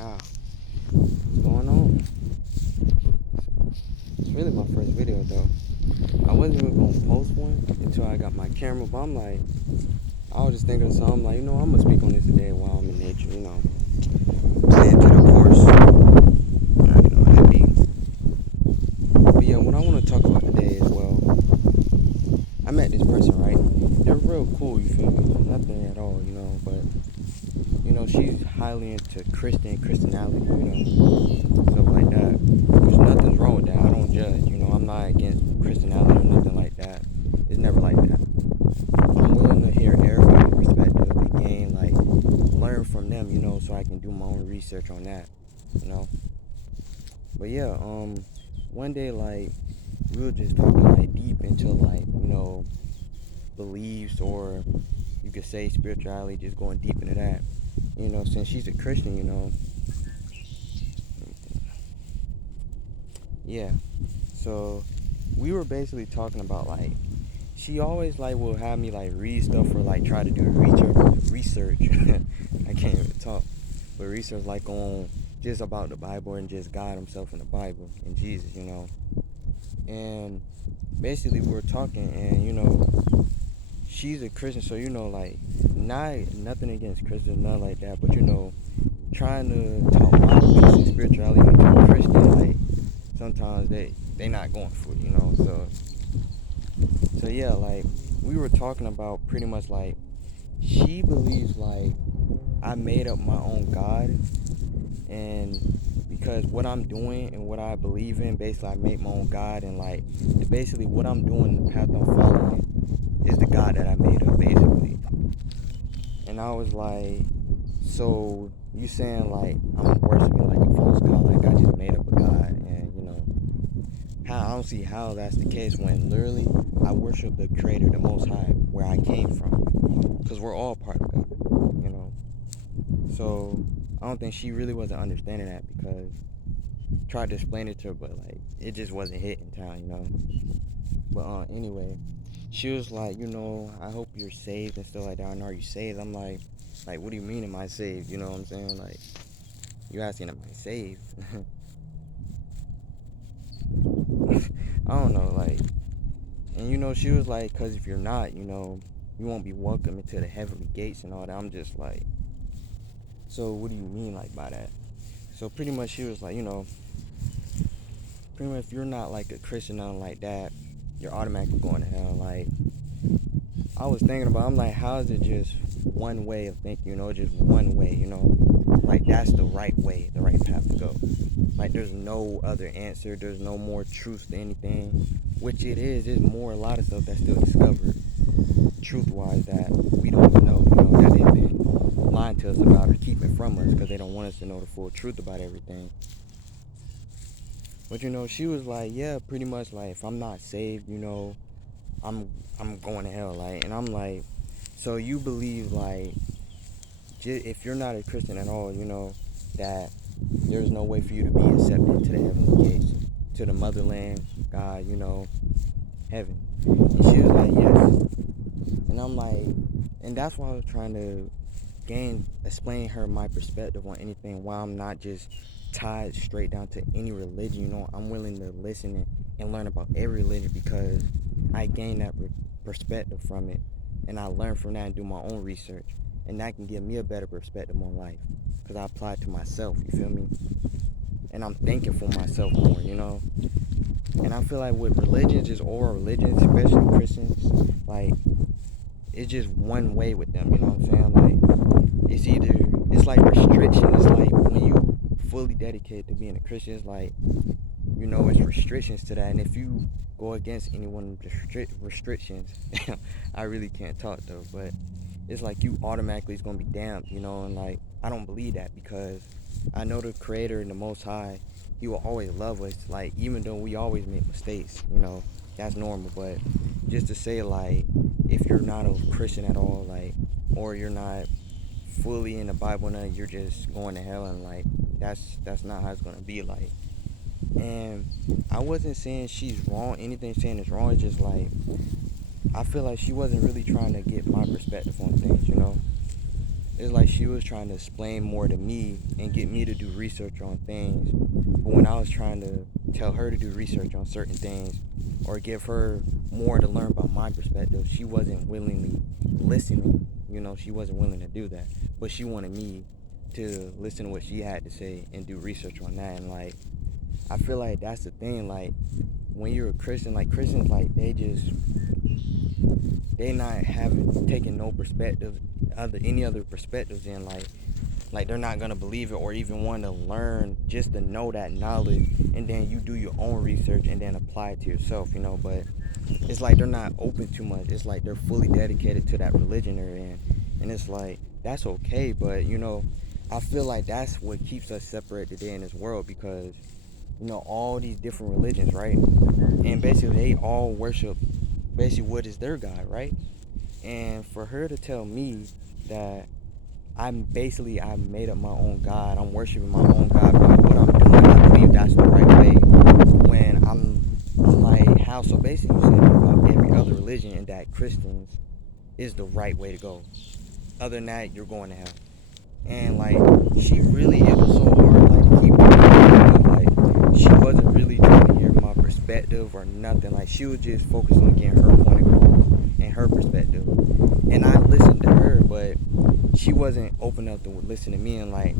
How? What's going on? It's really my first video though. I wasn't even gonna post one until I got my camera, but I'm like, I was just thinking of something like, I'm gonna speak on this today while I'm in nature, playing to the course. I already know how that be. But yeah, what I want to talk about today is, I met this person, right? They're real cool, you feel me? Nothing at all, but she's highly into Christianity, stuff like that. There's nothing wrong with that. I don't judge, I'm not against Christianity or nothing like that. It's never like that. I'm willing to hear everybody's perspective and gain, learn from them, so I can do my own research on that, you know. But yeah, one day, we were just talking, deep into, beliefs, or you could say spirituality, just going deep into that. Since she's a Christian, yeah. So we were basically talking about, she always will have me read stuff, or try to do research. I can't even talk, but research on just about the Bible and just God Himself in the Bible and Jesus, And basically we were talking, and she's a Christian, so not nothing against Christians, nothing like that, but trying to talk my beliefs and spirituality into a Christian, sometimes they not going for it, so yeah, we were talking about pretty much she believes I made up my own God, and because what I'm doing and what I believe in, basically I make my own God, and basically what I'm doing, the path I'm following, is the God that I made up, basically. And I was like, so you saying I'm worshiping a false God, I just made up a God, and how I don't see how that's the case when literally I worship the Creator, the Most High, where I came from, because we're all part of God. So I don't think she really wasn't understanding that, because I tried to explain it to her, but it just wasn't hitting town. But anyway, she was like, I hope you're saved and stuff like that. And are you saved? I'm like, what do you mean am I saved? You know what I'm saying? You asking am I saved? I don't know, and she was like, cause if you're not, you won't be welcome into the heavenly gates and all that. I'm just like, so what do you mean by that? So pretty much she was like, pretty much if you're not a Christian, nothing like that, you're automatically going to hell. I was thinking about, I'm like, how is it just one way of thinking, just one way, that's the right way, the right path to go. There's no other answer, there's no more truth to anything, which it is. There's more, a lot of stuff that's still discovered, truth-wise, that we don't even know, that they've been lying to us about or keeping from us, because they don't want us to know the full truth about everything. But she was like, yeah, pretty much if I'm not saved, I'm going to hell, and I'm like, so you believe if you're not a Christian at all, that there's no way for you to be accepted to the heavenly gates, to the motherland, God, heaven. And she was like, yes. And I'm like, and that's why I was trying to explain her my perspective on anything, why I'm not just tied straight down to any religion. I'm willing to listen and learn about every religion, because I gain that perspective from it, and I learn from that and do my own research, and that can give me a better perspective on life, because I apply it to myself, you feel me? And I'm thinking for myself more, and I feel with religions, just overall religions, especially Christians, it's just one way with them, you know what I'm saying? It's either, it's restriction. It's when you fully dedicated to being a Christian, it's it's restrictions to that. And if you go against any one of the restrictions, I really can't talk though, but it's you automatically is going to be damned, and I don't believe that, because I know the Creator and the Most High, He will always love us, even though we always make mistakes, that's normal. But just to say, if you're not a Christian at all, or you're not fully in the Bible, and you're just going to hell, and that's not how it's going to be. And I wasn't saying she's wrong, anything saying is wrong. It's just I feel she wasn't really trying to get my perspective on things, It's like she was trying to explain more to me and get me to do research on things. But when I was trying to tell her to do research on certain things or give her more to learn about my perspective, she wasn't willingly listening. She wasn't willing to do that. But she wanted me to listen to what she had to say and do research on that. And like, I feel like that's the thing. Like, when you're a Christian, like Christians, like they not having taken no perspective, any other perspectives in, like they're not gonna believe it or even want to learn just to know that knowledge, and then you do your own research and then apply it to yourself. But it's like they're not open too much. It's like they're fully dedicated to that religion they're in, and it's like that's okay. But I feel like that's what keeps us separate today in this world, because all these different religions, right? And basically they all worship basically what is their God, right? And for her to tell me that I made up my own God, I'm worshiping my own God by what I'm doing, I believe that's the right way. When I'm like, how? So basically you said about every other religion, and that Christians is the right way to go. Other than that, you're going to hell. And like, it was so hard, like, to keep like, she wasn't really trying to hear my perspective or nothing. Like, she was just focused on getting her point across and her perspective. And I listened to her, but she wasn't open enough to listen to me. And like,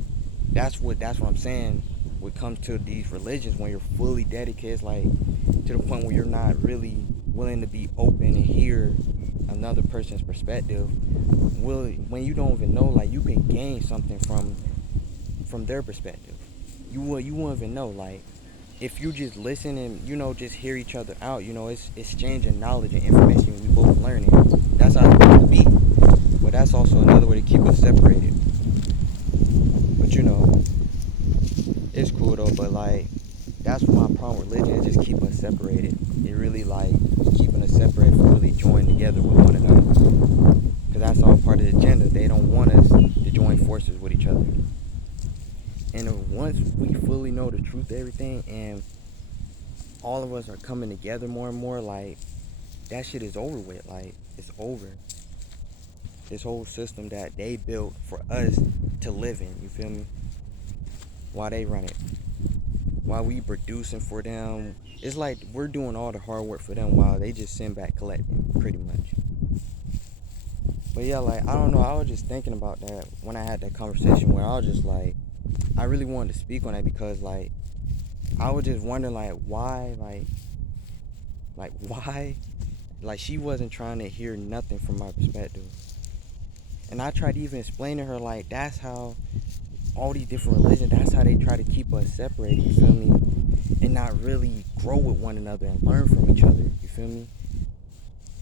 that's what I'm saying. When it comes to these religions, when you're fully dedicated, it's like to the point where you're not really willing to be open and hear another person's perspective. When you don't even know, like, you can gain something from their perspective. You won't even know, like, if you just listen and just hear each other out. It's exchanging knowledge and information, we both learning. That's how it's supposed to be. But that's also another way to keep us separated. But it's cool though. But like, that's my problem with religion. It just keep us separated. It really like keeping us separated from really joining together with one another. Because that's all part of the agenda. They don't want us to join forces with each other. And once we fully know the truth of everything, and all of us are coming together more and more, like, that shit is over with. Like, it's over. This whole system that they built for us to live in, you feel me? While they run it. While we producing for them. It's like we're doing all the hard work for them while they just send back collecting, pretty much. But yeah, like, I don't know, I was just thinking about that when I had that conversation where I was just like, I really wanted to speak on that, because like, I was just wondering, like, why, why, like, she wasn't trying to hear nothing from my perspective. And I tried to even explain to her, like, that's how all these different religions, that's how they try to keep us separated, you feel me? And not really grow with one another and learn from each other, you feel me?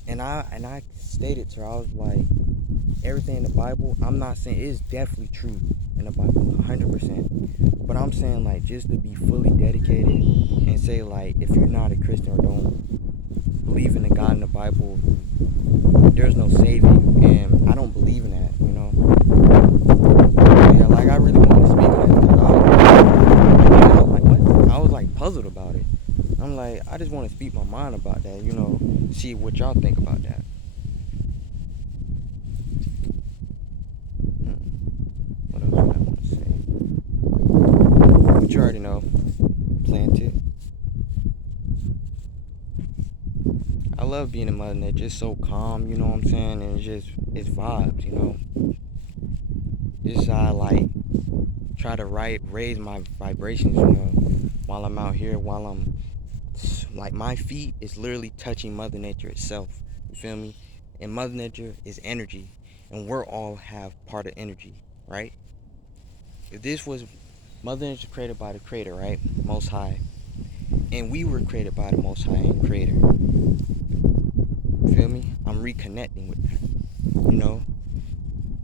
And I stated to her, I was like, everything in the Bible, I'm not saying it's definitely true in the Bible, 100%. But I'm saying, like, just to be fully dedicated and say, like, if you're not a Christian or don't believe in the God in the Bible, there's no saving. And I don't believe in that, Yeah, like, I really want to speak on that, because I was like, what? I was like puzzled about it. I'm like, I just want to speak my mind about that, see what y'all think about that. What else do I want to say? But you already know. Planted. I love being in Mother Nature. It's so calm, you know what I'm saying? And it's vibes, This is how I like try to raise my vibrations, while I'm out here, while I'm like, my feet is literally touching Mother Nature itself. You feel me? And Mother Nature is energy, and we're all have part of energy, right? If this was Mother Nature created by the Creator, right? Most High, and we were created by the Most High and Creator. You feel me? I'm reconnecting with that,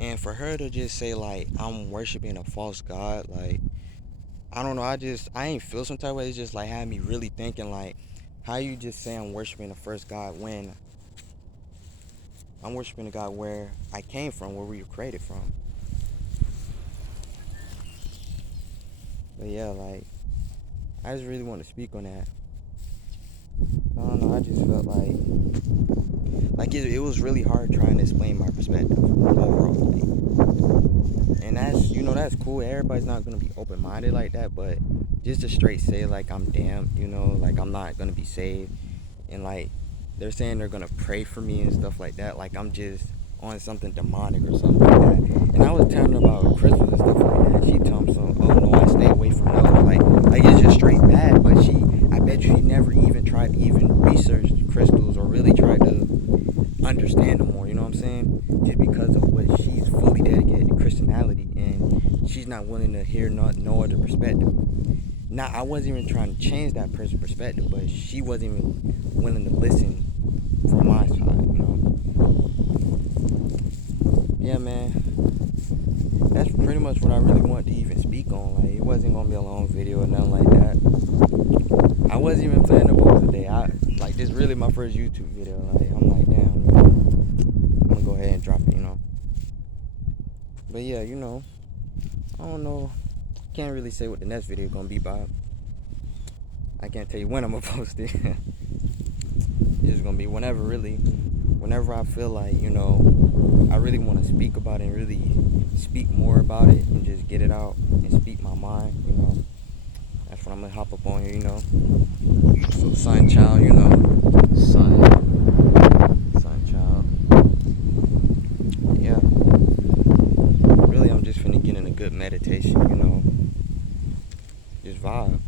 And for her to just say, like, I'm worshiping a false god, like, I don't know, I ain't feel some type of way. It's just like had me really thinking, like, how you just say I'm worshiping the first God when I'm worshiping the God where I came from, where we were created from. But yeah, like, I just really want to speak on that. I don't know, I just felt like it was really hard trying to explain my perspective overall. And that's cool. Everybody's not gonna be open minded like that, but just to straight say like I'm damned, like I'm not gonna be saved, and like they're saying they're gonna pray for me and stuff like that, like I'm just on something demonic or something like that. And I was telling her about crystals and stuff like that. She told me so, oh no, I stay away from those. Like it's just straight bad. But I bet you she never even tried to even research crystals or really tried to understand them more. You know what I'm saying? Just because of what she's fully dedicated to Christianity, and she's not willing to hear no other perspective. Now, I wasn't even trying to change that person's perspective, but she wasn't even willing to listen from my side, Yeah, man. That's pretty much what I really wanted to even speak on. Like, it wasn't gonna be a long video or nothing like that. I wasn't even planning to post today. This is really my first YouTube video. Like, I'm like, damn, I'm gonna go ahead and drop it, But yeah, I don't know. Can't really say what the next video is gonna be about. I can't tell you when I'm gonna post it. It's gonna be whenever, really. Whenever I feel like, I really want to speak about it and really speak more about it and just get it out and speak my mind, That's when I'm gonna hop up on here, So Sun Child, Sun Child. Yeah. Really, I'm just finna get in a good meditation, Just vibe.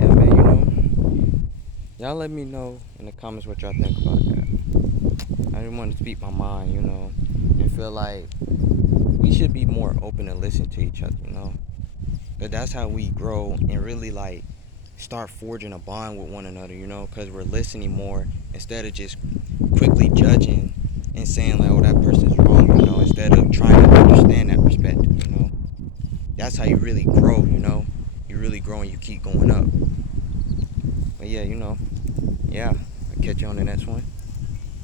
Yeah, man, Y'all let me know in the comments what y'all think about that. I just want to speak my mind, and feel like we should be more open and listen to each other, But that's how we grow and really start forging a bond with one another, because we're listening more instead of just quickly judging and saying like, oh, that person's wrong, instead of trying to understand that perspective, That's how you really grow, You really grow and you keep going up. But yeah, yeah, I'll catch you on the next one.